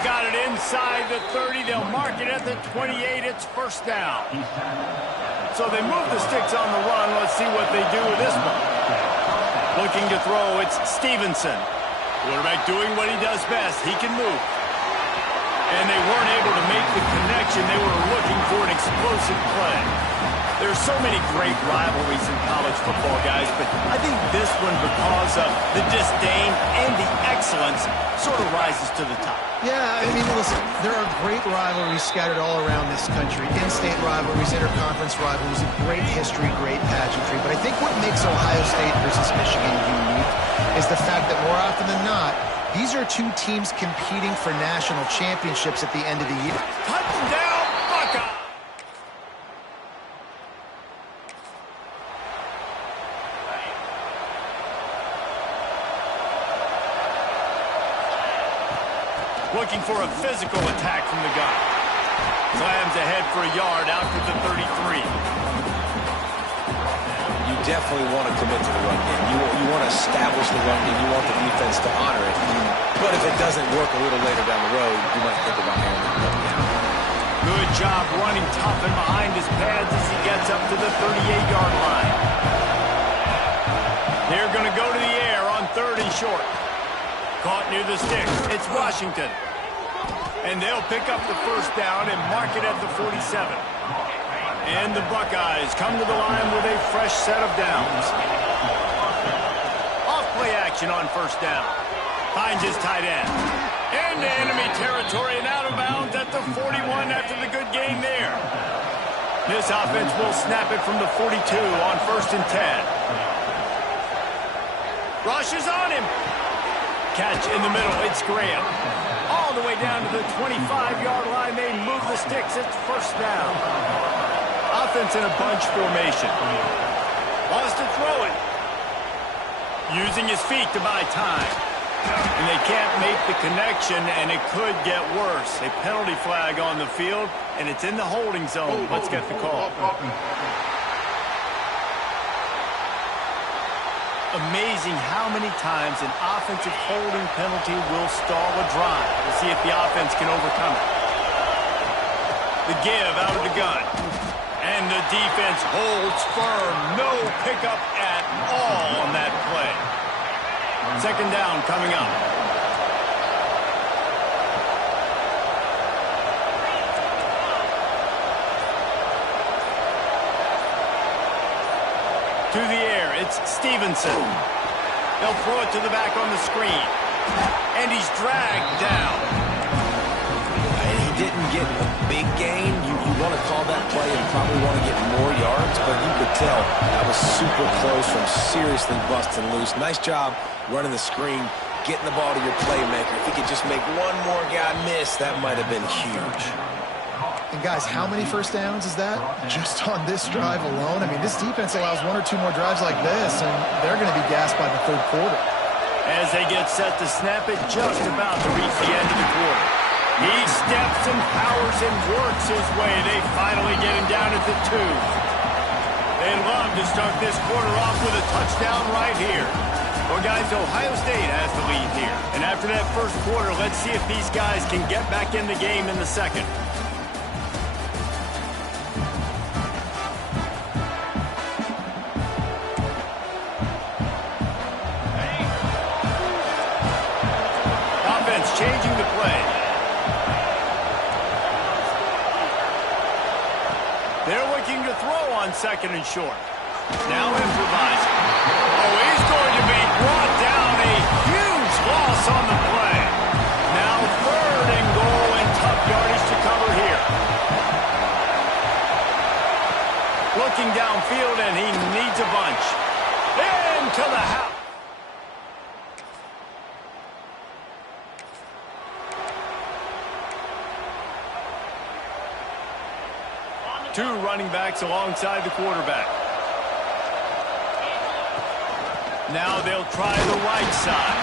They've got it inside the 30. They'll mark it at the 28. It's first down. So they move the sticks on the run. Let's see what they do with this one. Looking to throw, it's Stevenson. Quarterback doing what he does best. He can move. And they weren't able to make the connection. They were looking for an explosive play. There's so many great rivalries in college football, guys, but I think this one, because of the disdain and the excellence, sort of rises to the top. Yeah, I mean, listen, there are great rivalries scattered all around this country. In-state rivalries, interconference rivalries, great history, great pageantry. But I think what makes Ohio State versus Michigan unique is the fact that more often than not, these are two teams competing for national championships at the end of the year. Touchdown, Buckeye! Looking for a physical attack from the gun. Slams ahead for a yard out to the 33. You definitely want to commit to the run game. You want to establish the run game. You want the defense to honor it. But if it doesn't work a little later down the road, you might think about airing the ball down. Good job running tough and behind his pads as he gets up to the 38-yard line. They're going to go to the air on 3rd and short. Caught near the sticks. It's Washington. And they'll pick up the first down and mark it at the 47. And the Buckeyes come to the line with a fresh set of downs. Off play action on first down. Finds his tight end. Into enemy territory and out of bounds at the 41 after the good gain there. This offense will snap it from the 42 on 1st and 10. Rush is on him. Catch in the middle. It's Graham. All the way down to the 25-yard line. They move the sticks. It's first down. Offense in a bunch formation. Wants to throw it. Using his feet to buy time. And they can't make the connection, and it could get worse. A penalty flag on the field, and it's in the holding zone. Let's get the call. Amazing how many times an offensive holding penalty will stall a drive. We'll see if the offense can overcome it. The give out of the gun. And the defense holds firm. No pickup at all on that play. 2nd down coming up. To the air, it's Stevenson. They'll throw it to the back on the screen. And he's dragged down. And he didn't get a big gain. You want to call that play and probably want to get more yards, but you could tell that was super close from seriously busting loose. Nice job running the screen, getting the ball to your playmaker. If he could just make one more guy miss, that might have been huge. And guys, how many first downs is that? Just on this drive alone? I mean, this defense allows 1 or 2 more drives like this, and they're going to be gassed by the 3rd quarter. As they get set to snap it, just about to reach the end of the quarter. He steps and powers and works his way. They finally get him down at the 2. They'd love to start this quarter off with a touchdown right here. Well, guys, Ohio State has the lead here. And after that first quarter, let's see if these guys can get back in the game in the second. Offense changing the play. They're looking to throw on 2nd and short. Now improvising. Oh, he's going to be brought down. A huge loss on the play. Now 3rd and goal and tough yardage to cover here. Looking downfield, and he needs a bunch. Into the house. Two running backs alongside the quarterback. Now they'll try the right side.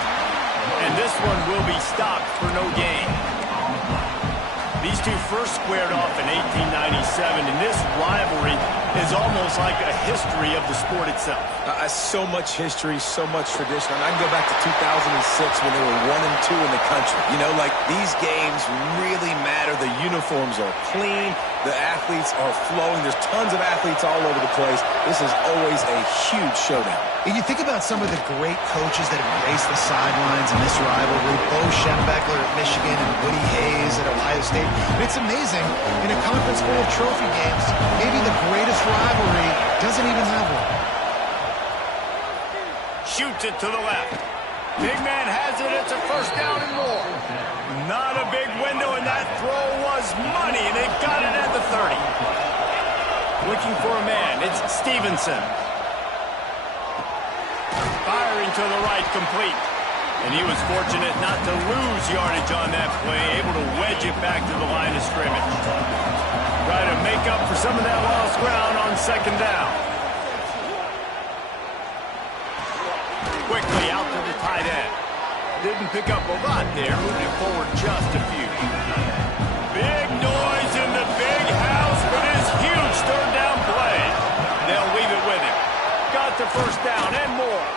And this one will be stopped for no gain. These two first squared off in 1897, and this rivalry is almost like a history of the sport itself. So much history, so much tradition. I can go back to 2006 when they were 1-2 in the country. You know, like, these games really matter. The uniforms are clean. The athletes are flowing. There's tons of athletes all over the place. This is always a huge showdown. And you think about some of the great coaches that have graced the sidelines in this rivalry. Bo Schembechler at Michigan and Woody Hayes at Ohio State. And it's amazing, in a conference full of trophy games, maybe the greatest rivalry doesn't even have one. Shoots it to the left. Big man has it. It's a first down and more. Not a big window, and that throw was money, and they've got it at the 30. Looking for a man. It's Stevenson. Firing to the right, complete. And he was fortunate not to lose yardage on that play, able to wedge it back to the line of scrimmage. Try to make up for some of that lost ground on second down. Quickly out to the tight end. Didn't pick up a lot there, moving it forward just a few. Big noise in the big house for this huge third down play. They'll leave it with him. Got the first down and more.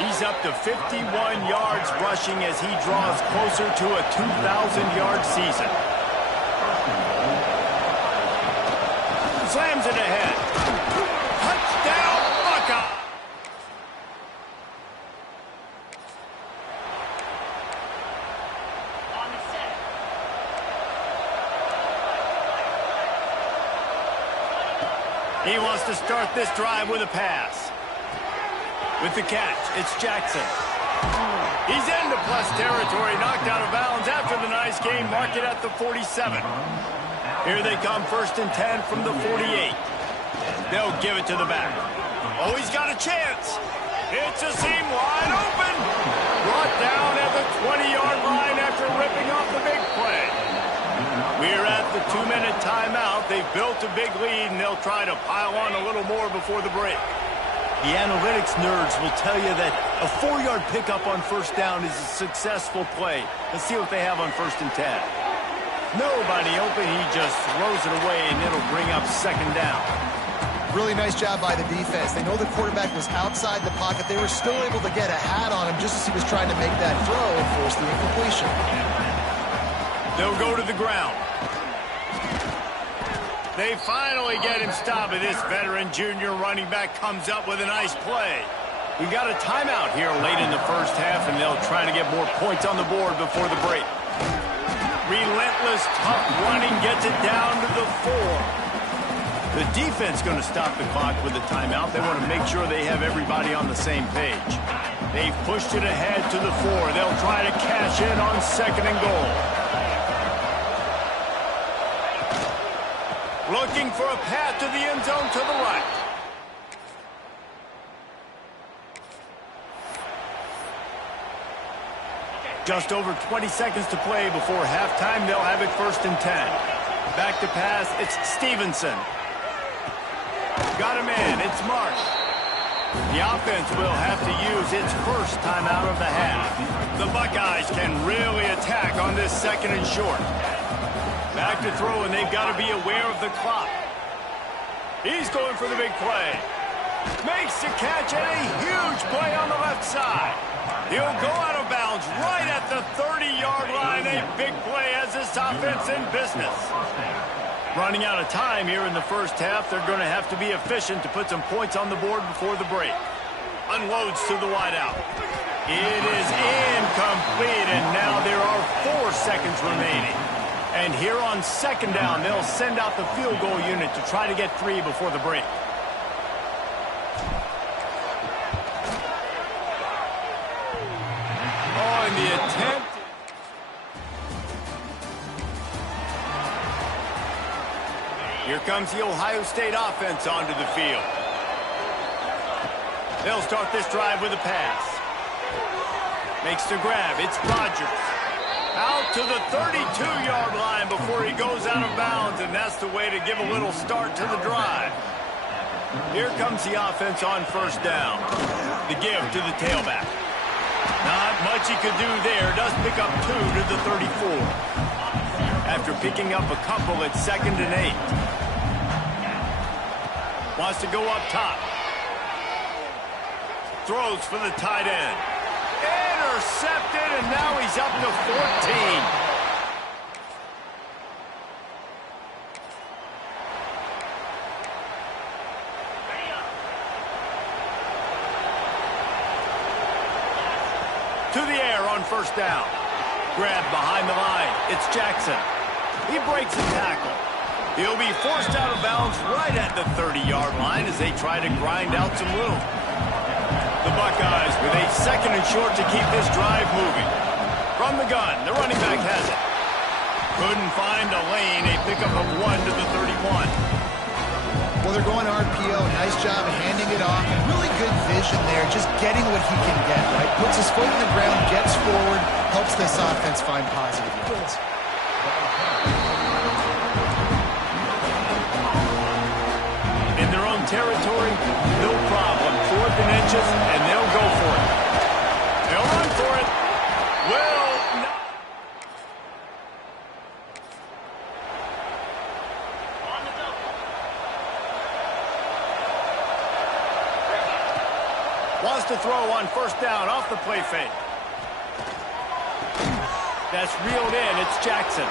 He's up to 51 yards rushing as he draws closer to a 2,000-yard season. Slams it ahead. Touchdown, Buckeye! He wants to start this drive with a pass. With the catch, it's Jackson. He's into plus territory, knocked out of bounds after the nice game. Mark it at the 47. Here they come, 1st and 10 from the 48. They'll give it to the back. Oh, he's got a chance. It's a seam wide open. Brought down at the 20-yard line after ripping off the big play. We're at the 2-minute timeout. They've built a big lead, and they'll try to pile on a little more before the break. The analytics nerds will tell you that a 4-yard pickup on first down is a successful play. Let's see what they have on 1st and 10. Nobody open. He just throws it away, and it'll bring up second down. Really nice job by the defense. They know the quarterback was outside the pocket. They were still able to get a hat on him just as he was trying to make that throw and force the incompletion. They'll go to the ground. They finally get him stopped, and this veteran junior running back comes up with a nice play. We got a timeout here late in the first half, and they'll try to get more points on the board before the break. Relentless, tough running gets it down to the 4. The defense going to stop the clock with a timeout. They want to make sure they have everybody on the same page. They've pushed it ahead to the 4. They'll try to cash in on 2nd and goal. Looking for a path to the end zone to the right. Just over 20 seconds to play before halftime. They'll have it 1st and 10. Back to pass. It's Stevenson. Got a man. It's Mark. The offense will have to use its first timeout of the half. The Buckeyes can really attack on this 2nd and short. Back to throw, and they've got to be aware of the clock. He's going for the big play. Makes the catch, and a huge play on the left side. He'll go out of bounds right at the 30-yard line. A big play as this offense in business. Running out of time here in the first half. They're going to have to be efficient to put some points on the board before the break. Unloads to the wideout. It is incomplete, and now there are 4 seconds remaining. And here on 2nd down, they'll send out the field goal unit to try to get 3 before the break. Oh, and the attempt. Here comes the Ohio State offense onto the field. They'll start this drive with a pass. Makes the grab. It's Rodgers. Out to the 32-yard line before he goes out of bounds, and that's the way to give a little start to the drive. Here comes the offense on 1st down. The give to the tailback. Not much he could do there. Does pick up 2 to the 34. after picking up a couple at 2nd and 8. Wants to go up top. Throws for the tight end. Intercepted, and now he's up to 14. To the air on 1st down. Grab behind the line. It's Jackson. He breaks a tackle. He'll be forced out of bounds right at the 30-yard line as they try to grind out some room. The Buckeyes with a 2nd and short to keep this drive moving. From the gun, the running back has it. Couldn't find a lane. A pickup of 1 to the 31. Well, they're going RPO. Nice job of handing it off. And really good vision there, just getting what he can get, right? Puts his foot in the ground, gets forward, helps this offense find positive yards. In their own territory, no problem. 4th and inches, and they'll go for it. They'll run for it. Well, no. Wants to throw on 1st down off the play fake. That's reeled in. It's Jackson.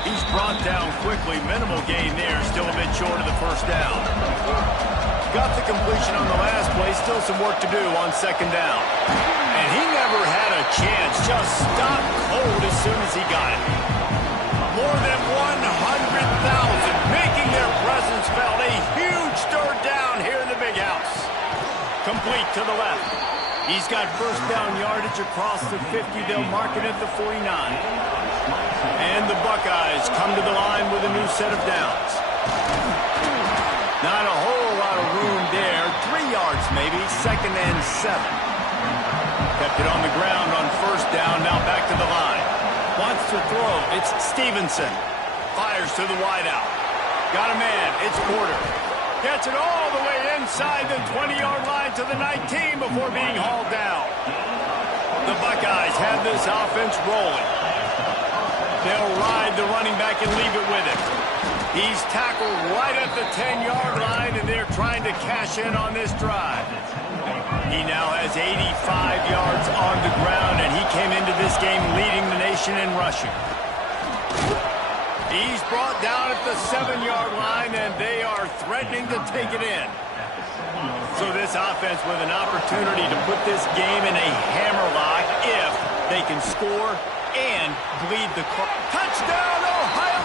He's brought down quickly. Minimal gain there. Still a bit short of the 1st down. Got the completion on the last play. Still some work to do on 2nd down. And he never had a chance. Just stopped cold as soon as he got it. More than 100,000 making their presence felt. A huge 3rd down here in the big house. Complete to the left. He's got 1st down yardage across the 50. They'll mark it at the 49. And the Buckeyes come to the line with a new set of downs. Not a whole lot of room there. 3 yards maybe. 2nd and 7. Kept it on the ground on 1st down. Now back to the line. Wants to throw. It's Stevenson. Fires to the wideout. Got a man. It's Porter. Gets it all the way inside the 20-yard line to the 19 before being hauled down. The Buckeyes have this offense rolling. They'll ride the running back and leave it with him. He's tackled right at the 10-yard line, and they're trying to cash in on this drive. He now has 85 yards on the ground, and he came into this game leading the nation in rushing. He's brought down at the 7-yard line, and they are threatening to take it in. So this offense with an opportunity to put this game in a hammerlock if they can score and bleed the clock. Touchdown, Ohio!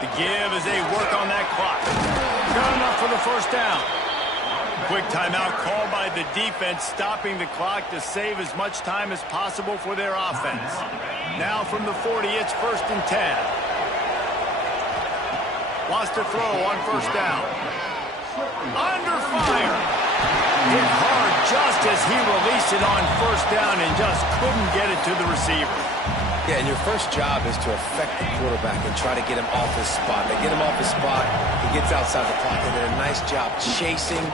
The give as they work on that clock. Got enough for the 1st down. Quick timeout called by the defense, stopping the clock to save as much time as possible for their offense. Now from the 40, it's 1st and 10. Wants to throw on 1st down. Under fire. Hit hard just as he released it on 1st down and just couldn't get it to the receiver. Yeah, and your first job is to affect the quarterback and try to get him off his spot. They get him off his spot, he gets outside the clock, and did a nice job chasing,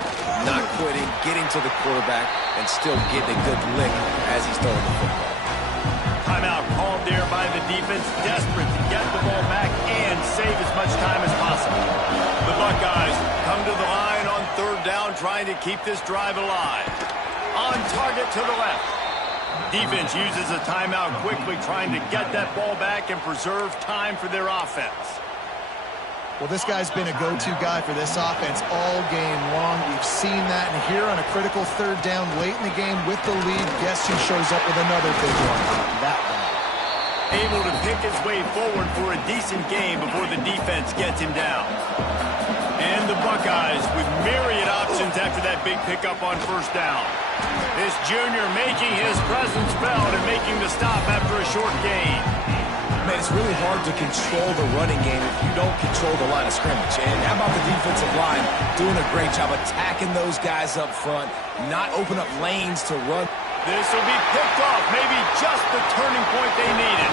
not quitting, getting to the quarterback, and still getting a good lick as he's throwing the football. Timeout called there by the defense, desperate to get the ball back and save as much time as possible. The Buckeyes come to the line on 3rd down, trying to keep this drive alive. On target to the left. Defense uses a timeout quickly, trying to get that ball back and preserve time for their offense. Well, this guy's been a go-to guy for this offense all game long. We've seen that, and here on a critical 3rd down late in the game with the lead, guess who shows up with another big one? That one. Able to pick his way forward for a decent game before the defense gets him down. And the Buckeyes with myriad options after that big pickup on 1st down. This junior making his presence felt and making the stop after a short gain. Man, it's really hard to control the running game if you don't control the line of scrimmage. And how about the defensive line doing a great job attacking those guys up front, not open up lanes to run. This will be picked off, maybe just the turning point they needed.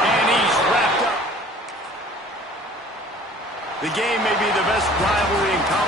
And he's wrapped up. The game may be the best rivalry in college